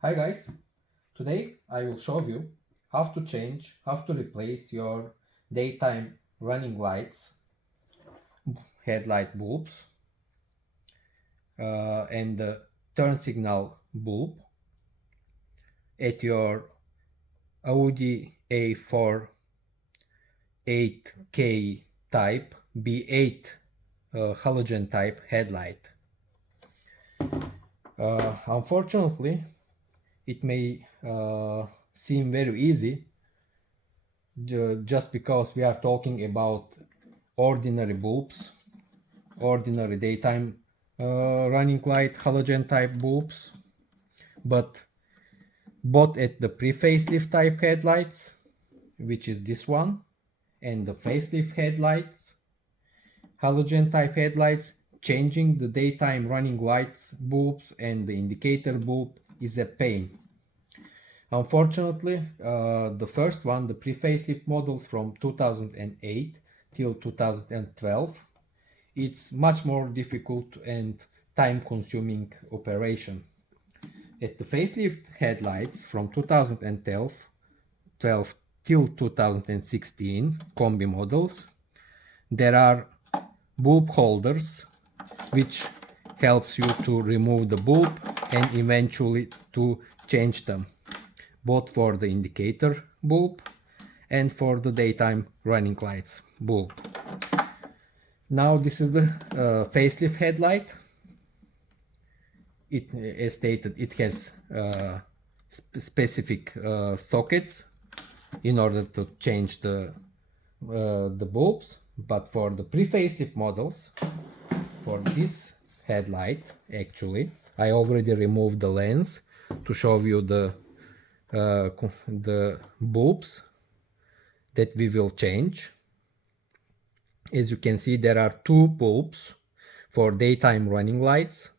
Hi guys, today I will show you how to replace your daytime running lights, headlight bulbs, and the turn signal bulb at your Audi A4 8K type B8 halogen type headlight. Unfortunately, it may seem very easy just because we are talking about ordinary bulbs, ordinary daytime running light halogen type bulbs, but both at the pre-facelift type headlights, which is this one, and the facelift headlights, halogen type headlights, changing the daytime running lights bulbs and the indicator bulb is a pain. Unfortunately, the first one, the pre-facelift models from 2008 till 2012, it's much more difficult and time-consuming operation. At the facelift headlights from 2012 till 2016 combi models, there are bulb holders which helps you to remove the bulb and eventually to change them, both for the indicator bulb and for the daytime running lights bulb. Now this is the facelift headlight. It, as stated, it has specific sockets in order to change the bulbs, but for the pre-facelift models, for this headlight, actually, I already removed the lens to show you the bulbs that we will change. As you can see, there are two bulbs for daytime running lights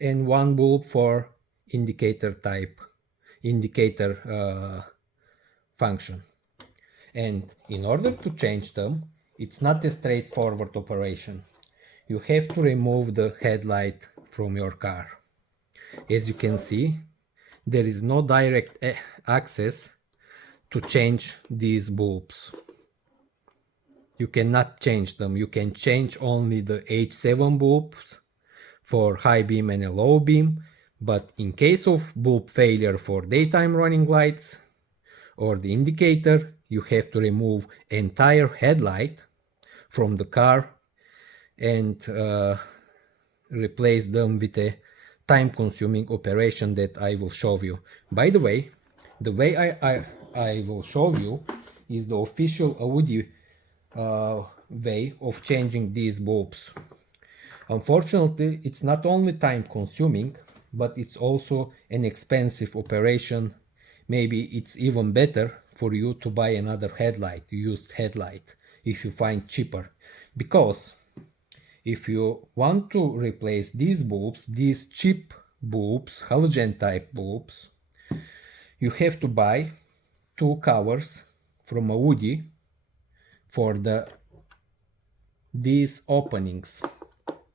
and one bulb for indicator function. And in order to change them, it's not a straightforward operation. You have to remove the headlight from your car. As you can see, there is no direct access to change these bulbs. You cannot change them. You can change only the H7 bulbs for high beam and a low beam, but in case of bulb failure for daytime running lights or the indicator, you have to remove entire headlight from the car and replace them with a time-consuming operation that I will show you. By the way I will show you is the official Audi way of changing these bulbs. Unfortunately, it's not only time-consuming, but it's also an expensive operation. Maybe it's even better for you to buy another headlight, used headlight, if you find cheaper. Because if you want to replace these bulbs, these cheap bulbs, halogen type bulbs, you have to buy two covers from Audi for these openings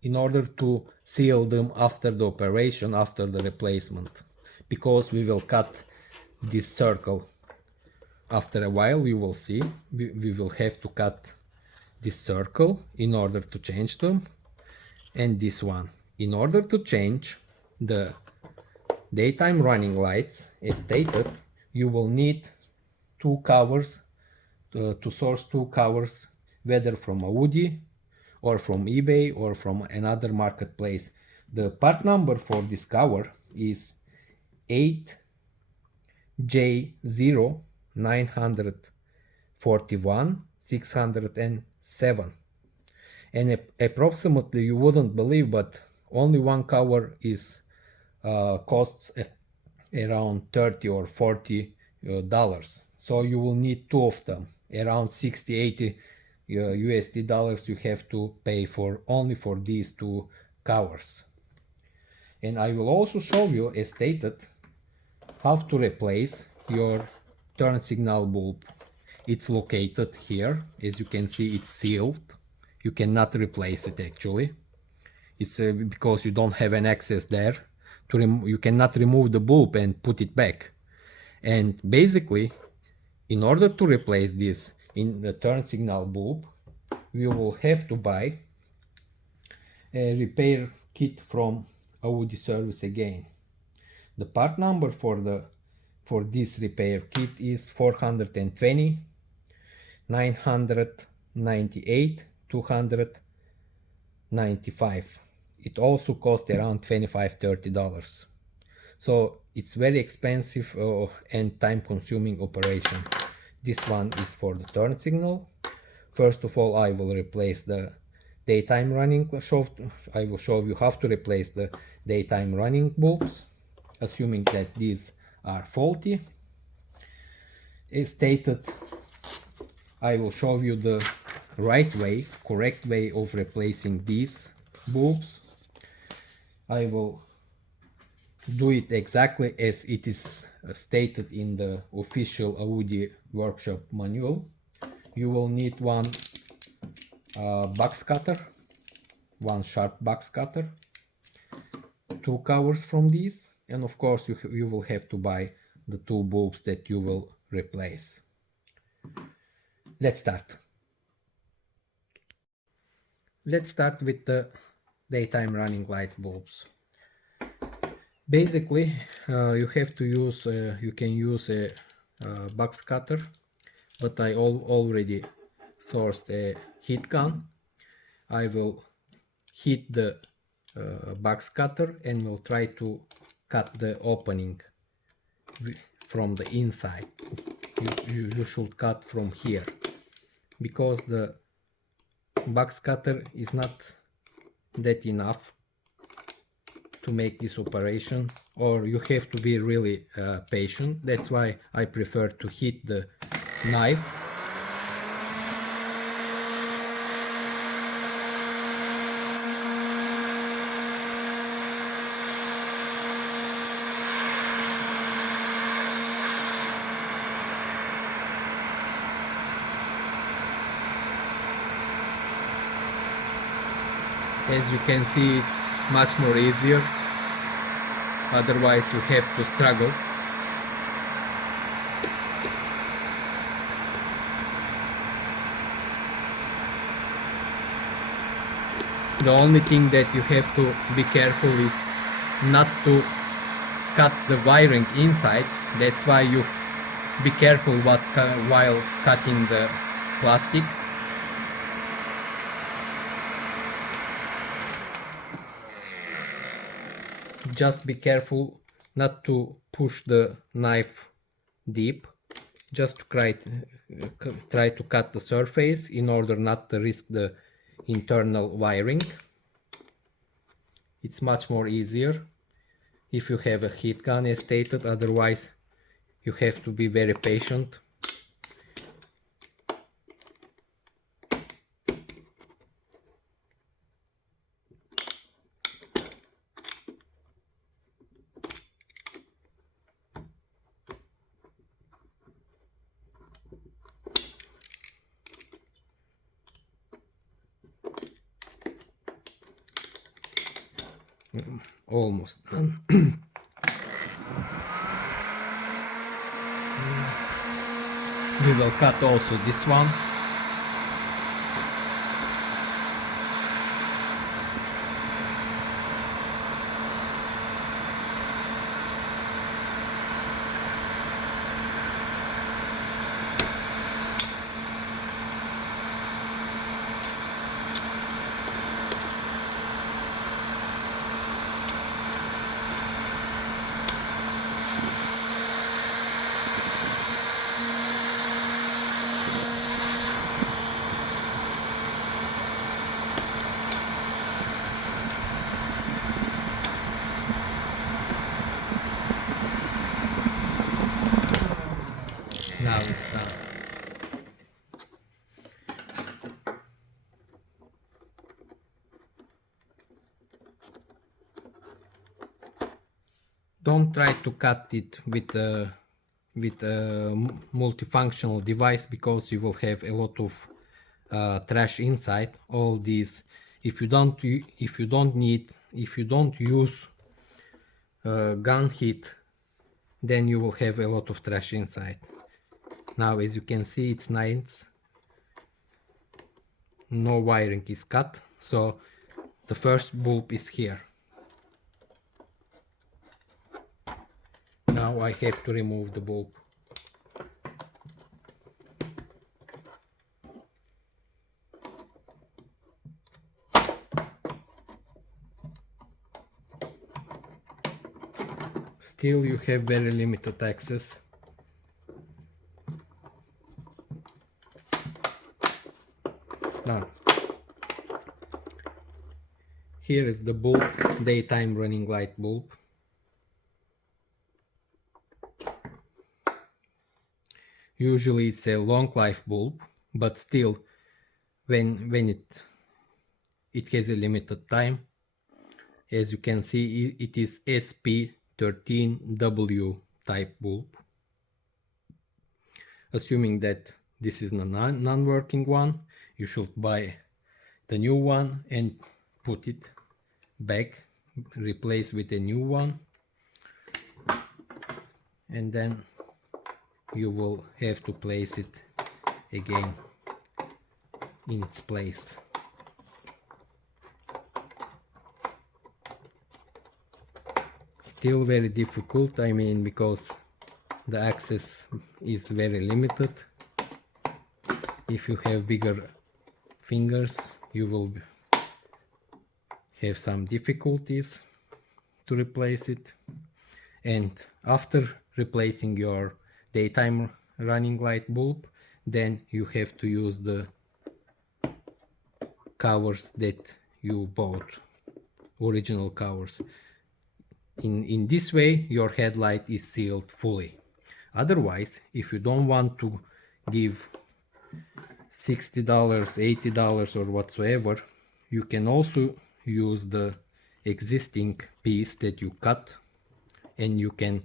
in order to seal them after the operation, after the replacement, because we will cut this circle. After a while you will see we will have to cut this circle in order to change them, and this one. In order to change the daytime running lights, as stated, you will need two covers, to source two covers, whether from Audi or from eBay or from another marketplace. The part number for this cover is 8J0941-607, and approximately, you wouldn't believe, but only one cover is costs around $30 or $40. So you will need two of them, around 60-80 USD dollars you have to pay for only for these two covers. And I will also show you, as stated, how to replace your turn signal bulb. It's located here. As you can see, it's sealed. You cannot replace it actually. It's because you don't have an access there you cannot remove the bulb and put it back. And basically, in order to replace this in the turn signal bulb, we will have to buy a repair kit from Audi service again. The part number for this repair kit is 420 998 295. It also costs around $25-30. So it's very expensive and time-consuming operation. This one is for the turn signal. First of all, I will replace the daytime running. I will show you how to replace the daytime running bulbs, assuming that these are faulty. As stated, I will show you the right way, correct way of replacing these bulbs. I will do it exactly as it is stated in the official Audi workshop manual. You will need one box cutter, one sharp box cutter, two covers from these, and of course you will have to buy the two bulbs that you will replace. Let's start. Let's start with the daytime running light bulbs. Basically, you have to use, you can use a box cutter, but I already sourced a heat gun. I will heat the box cutter and will try to cut the opening from the inside. You should cut from here, because the box cutter is not that enough to make this operation, or you have to be really patient. That's why I prefer to heat the knife. As you can see, it's much more easier, otherwise you have to struggle. The only thing that you have to be careful is not to cut the wiring insides. That's why you be careful while cutting the plastic. Just be careful not to push the knife deep, just to try to cut the surface in order not to risk the internal wiring. It's much more easier if you have a heat gun as stated, otherwise you have to be very patient. Almost done. We will cut also this one. Now it's done. Don't try to cut it with a multifunctional device, because you will have a lot of trash inside. All these, if you don't use gun hit, then you will have a lot of trash inside. Now as you can see, it's nice, no wiring is cut, so the first bulb is here. Now I have to remove the bulb. Still you have very limited access. Now, here is the bulb, daytime running light bulb. Usually it's a long life bulb, but still when it has a limited time. As you can see, it is SP13W type bulb. Assuming that this is a non-working one, you should buy the new one and put it back, replace with a new one, and then you will have to place it again in its place. Still very difficult, I mean, because the access is very limited. If you have bigger fingers, you will have some difficulties to replace it. And after replacing your daytime running light bulb, then you have to use the covers that you bought, original covers. In this way your headlight is sealed fully. Otherwise, if you don't want to give $60, $80 or whatsoever, you can also use the existing piece that you cut, and you can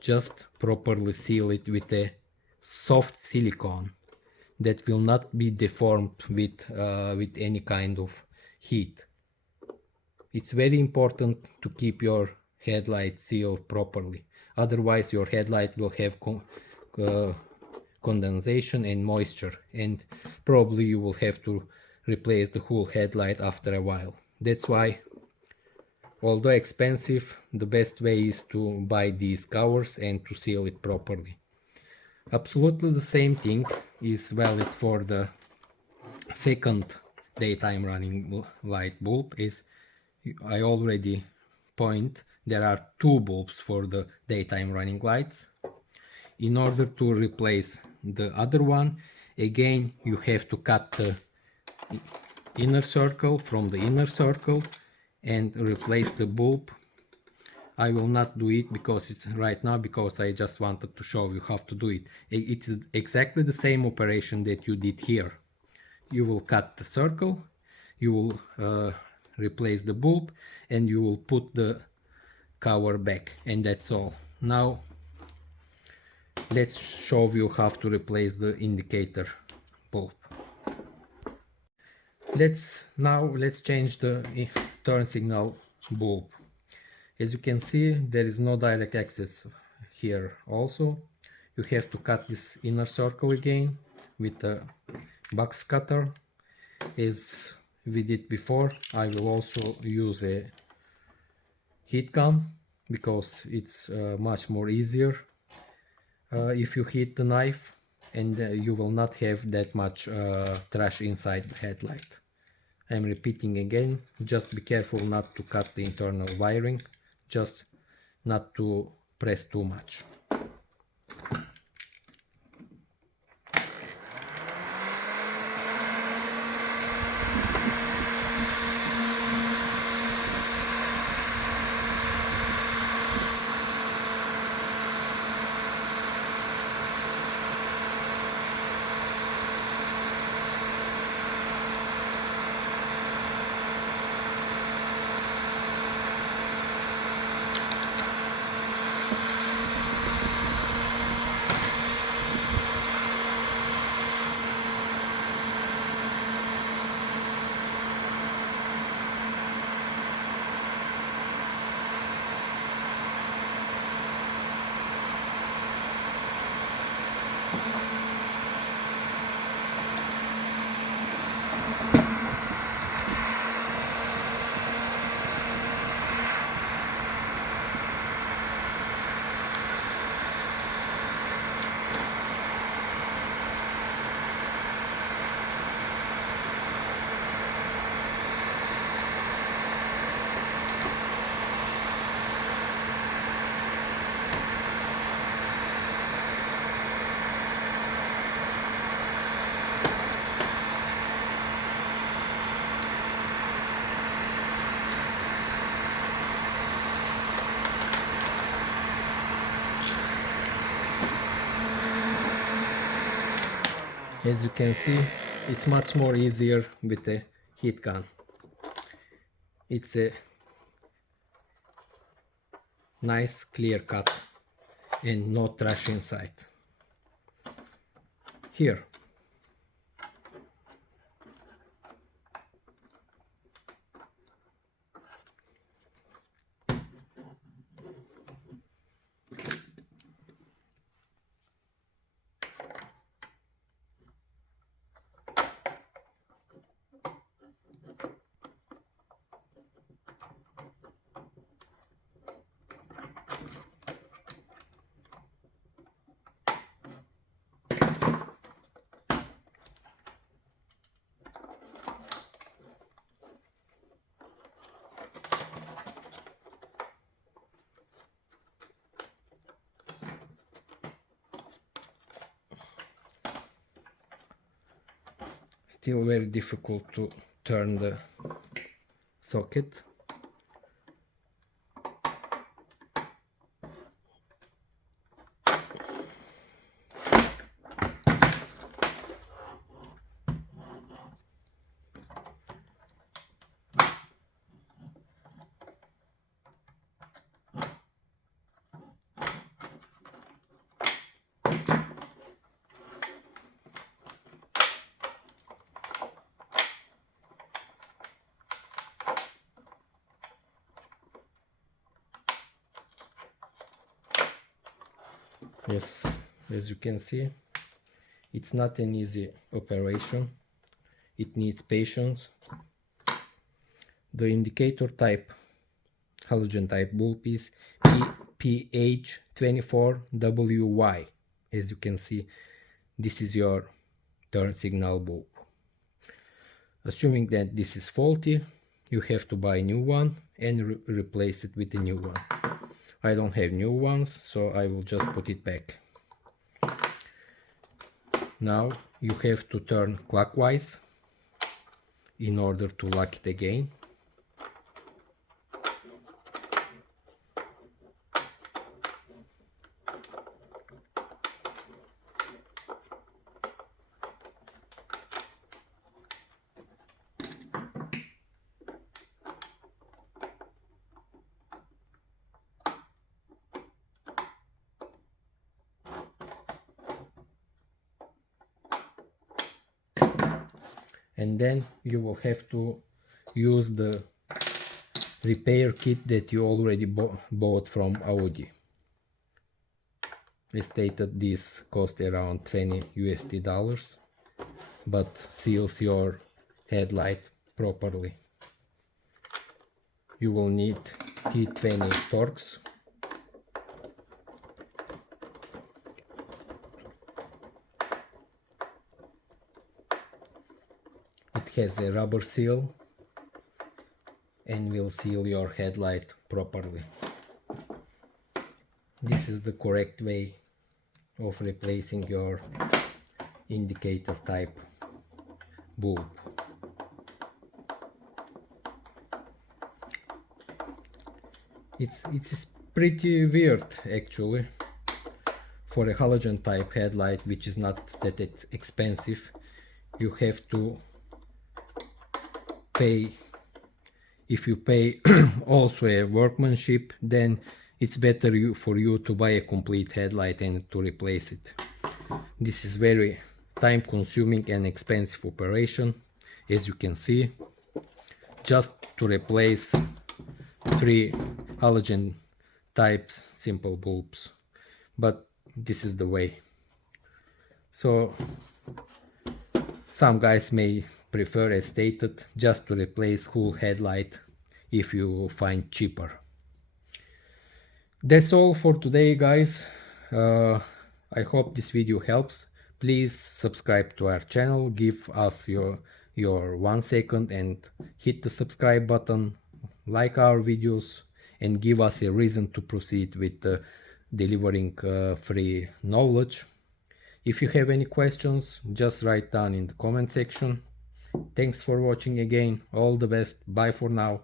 just properly seal it with a soft silicone that will not be deformed with any kind of heat. It's very important to keep your headlight sealed properly. Otherwise your headlight will have condensation and moisture, and probably you will have to replace the whole headlight after a while. That's why, although expensive, the best way is to buy these covers and to seal it properly. Absolutely the same thing is valid for the second daytime running light bulb. Is I already point, there are two bulbs for the daytime running lights. In order to replace the other one, again you have to cut the inner circle from the inner circle and replace the bulb. I will not do it because it's right now, because I just wanted to show you how to do it. It's exactly the same operation that you did here. You will cut the circle, you will replace the bulb, and you will put the cover back, and that's all. Now let's show you how to replace the indicator bulb. Let's change the turn signal bulb. As you can see, there is no direct access here. Also, you have to cut this inner circle again with a box cutter. As we did before, I will also use a heat gun because it's much more easier if you heat the knife, and you will not have that much trash inside the headlight. I'm repeating again, just be careful not to cut the internal wiring, just not to press too much. As you can see, it's much more easier with a heat gun. It's a nice clear cut and no trash inside. Here. Still very difficult to turn the socket. Yes, as you can see, it's not an easy operation. It needs patience. The indicator type, halogen type bulb is PH24WY. As you can see, this is your turn signal bulb. Assuming that this is faulty, you have to buy a new one and replace it with a new one. I don't have new ones, so I will just put it back. Now you have to turn clockwise in order to lock it again. And then you will have to use the repair kit that you already bought from Audi. As stated, this cost around $20 but seals your headlight properly. You will need T20 Torx, it has a rubber seal and will seal your headlight properly. This is the correct way of replacing your indicator type bulb. It's pretty weird actually for a halogen type headlight, which is not that expensive. You have to pay, if you pay also a workmanship, then it's better for you to buy a complete headlight and to replace it. This is very time consuming and expensive operation, as you can see, just to replace 3 halogen type simple bulbs. But this is the way. So some guys may prefer, as stated, just to replace whole headlight if you find cheaper. That's all for today, guys. I hope this video helps. Please subscribe to our channel, give us your 1 second and hit the subscribe button, like our videos, and give us a reason to proceed with delivering free knowledge. If you have any questions, just write down in the comment section. Thanks for watching again. All the best. Bye for now.